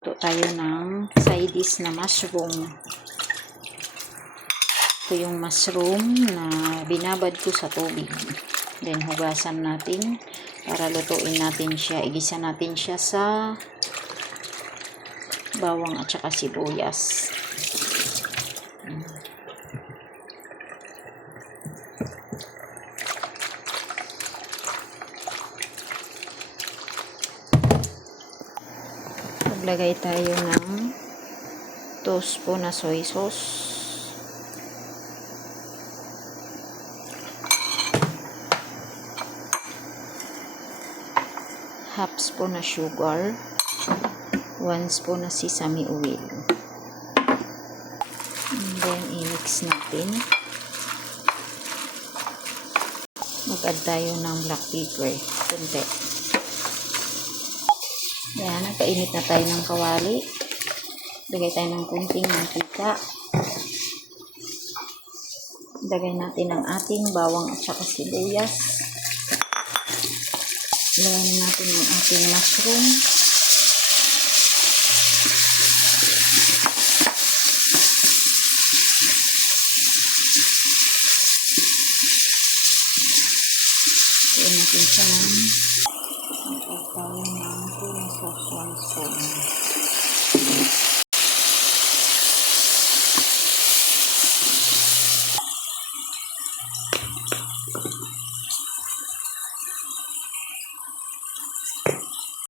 Ito tayo ng side dish na mushroom. Ito yung mushroom na binabad ko sa tubig. Then hugasan natin para lutuin natin siya. Igisa natin siya sa bawang at saka sibuyas. Maglagay tayo ng 2 spoon na soy sauce. Half spoon na sugar. 1 spoon na sesame oil. And then, i-mix natin. Mag-add tayo ng black pepper. Kunti. Yan, nagpainit na tayo ng kawali. Lagay tayo ng kunting mantika. Lagay natin ang ating bawang at saka sibuyas. Lagay natin ang ating mushroom. Lagyan natin siya ng soy sauce 1 spoon.